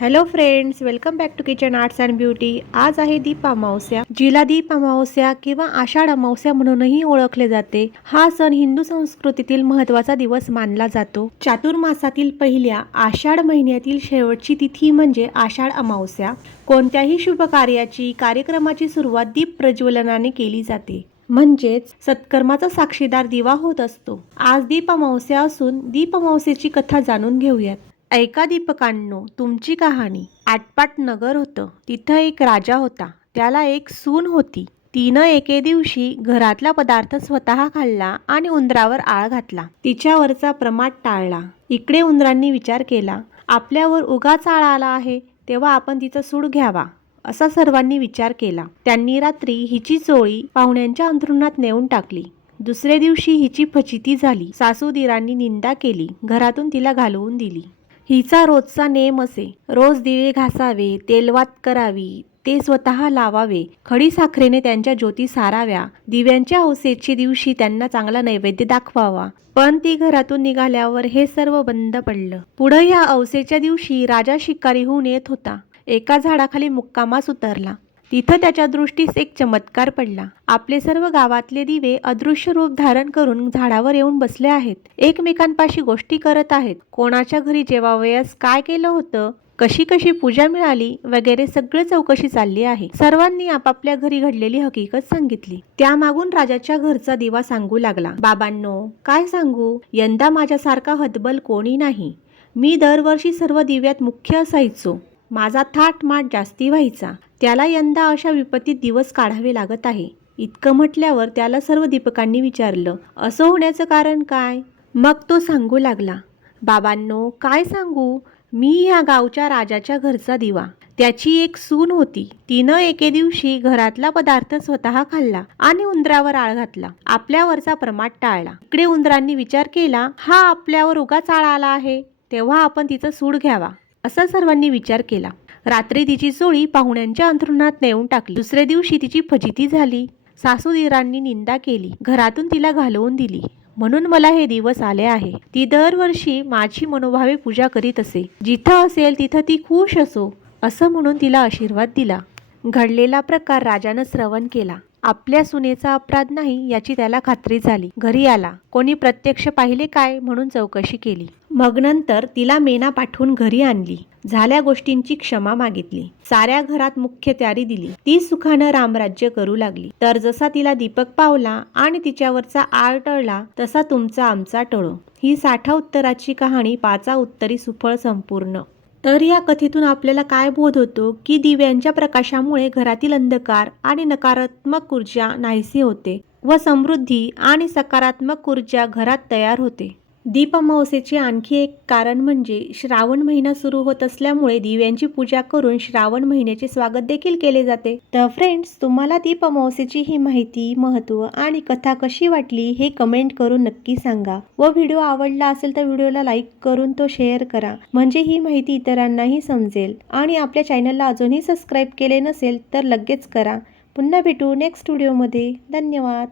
Hello friends welcome back to kitchen arts and beauty आज आहे दीप अमावस्या. जिला दीप अमावस्या किंवा आषाढ अमावस्या म्हणूनही ओळखले जाते. हा सण हिंदू संस्कृतीतील महत्त्वाचा दिवस मानला जातो. चातुर्मासातील पहिल्या आषाढ महिन्यातील शेवटची तिथी म्हणजे आषाढ अमावस्या. कोणत्याही शुभ कार्याची कार्यक्रमाची सुरुवात दीप प्रज्वलनाने केली जाते. म्हणजेच सत्कर्माचा साक्षीदार दिवा होत असतो. आज दीप अमावस्या असून दीप अमावस्येची कथा जाणून घेऊयात. ऐका दीपकांनो तुमची कहाणी आटपाट नगर होतं. तिथं एक राजा होता. त्याला एक सून होती. तिनं एके दिवशी घरातला पदार्थ स्वतः खाल्ला आणि उंदरावर आळ घातला. तिच्यावरचा प्रमाद टाळला. इकडे उंदरांनी विचार केला आपल्यावर उगाच आळ आला आहे. तेव्हा आपण तिचा सूड घ्यावा. असा सर्वांनी विचार केला. त्यांनी रात्री हिची चोळी पाहुण्यांच्या अंथरुणात नेऊन टाकली. दुसऱ्या दिवशी हिची फचिती झाली. सासू दिरांनी निंदा केली. घरातून तिला घालवून दिली. हिचा रोजचा नेम असे. रोज दिवे घासावे तेलवात करावी ते स्वतः लावावे. खडी साखरेने त्यांच्या ज्योती साराव्या. दिव्यांच्या औसेच्या दिवशी त्यांना चांगला नैवेद्य दाखवावा. पण ती घरातून निघाल्यावर हे सर्व बंद पडलं. पुढं या औसेच्या दिवशी राजा शिकारी होऊन येत होता. एका झाडाखाली मुक्कामास उतरला. तिथं त्याच्या दृष्टीस एक चमत्कार पडला. आपले सर्व गावातले दिवे अदृश्य रूप धारण करून झाडावर येऊन बसले आहेत. एकमेकांपाशी गोष्टी करत आहेत. कोणाच्या घरी जेवावयास काय केलं होतं? कशी कशी पूजा मिळाली? वगैरे सगळं चौकशी चालली आहे. सर्वांनी आपापल्या घरी घडलेली हकीकत सांगितली. त्यामागून राजाच्या घरचा दिवा सांगू लागला. बाबांनो काय सांगू? यंदा माझ्यासारखा हतबल कोणी नाही. मी दरवर्षी सर्व दिव्यात मुख्य असायचो. माझा थाट माट जास्ती व्हायचा. त्याला यंदा अशा विपत्तीत दिवस काढावे लागत आहे. इतकं म्हटल्यावर त्याला सर्व दीपकांनी विचारलं असं होण्याचं कारण काय? मग तो सांगू लागला बाबांनो काय सांगू? मी ह्या गावच्या राजाच्या घरचा दिवा. त्याची एक सून होती. तिनं एके दिवशी घरातला पदार्थ स्वतः खाल्ला आणि उंदरावर आळ घातला. आपल्यावरचा प्रमाद टाळला. इकडे उंदरांनी विचार केला हा आपल्यावर उगाच आळ आला आहे. तेव्हा आपण तिचा सूड घ्यावा. असा सर्वांनी विचार केला. रात्री तिची चोळी पाहुण्यांच्या अंथरुणात नेऊन टाकली. दुसऱ्या दिवशी तिची फजिती झाली. सासूदिरांनी निंदा केली. घरातून तिला घालवून दिली. म्हणून मला हे दिवस आले आहे. ती दरवर्षी माझी मनोभावे पूजा करीत असे. जिथं असेल तिथं ती खुश असो असं म्हणून तिला आशीर्वाद दिला. घडलेला प्रकार राजानं श्रवण केला. आपल्या सुनेचा अपराध नाही याची त्याला खात्री झाली. घरी आला. कोणी प्रत्यक्ष पाहिले काय म्हणून चौकशी केली. मग नंतर तिला मेना पाठवून घरी आणली. झाल्या गोष्टींची क्षमा मागितली. साऱ्या घरात मुख्य तयारी दिली. ती सुखानं रामराज्य करू लागली. तर जसा तिला दीपक पावला आणि तिच्यावरचा आळ टळला तसा तुमचा आमचा टळो. ही साठा उत्तराची कहाणी पाचा उत्तरी सुफळ संपूर्ण. तर या कथेतून आपल्याला काय बोध होतो? की दिव्यांच्या प्रकाशामुळे घरातील अंधकार आणि नकारात्मक ऊर्जा नाहीसी होते व समृद्धी आणि सकारात्मक ऊर्जा घरात तयार होते. दीप आणखी एक कारण म्हणजे श्रावण महिना सुरू होत असल्यामुळे दिव्यांची पूजा करून श्रावण महिन्याचे स्वागत देखील केले जाते. तर फ्रेंड्स तुम्हाला दीप ही माहिती महत्त्व आणि कथा कशी वाटली हे कमेंट करून नक्की सांगा. व व्हिडिओ आवडला असेल तर व्हिडिओला लाईक करून तो शेअर करा. म्हणजे ही माहिती इतरांनाही समजेल. आणि आपल्या चॅनलला अजूनही सबस्क्राईब केले नसेल तर लगेच करा. पुन्हा भेटू नेक्स्ट व्हिडिओमध्ये धन्यवाद.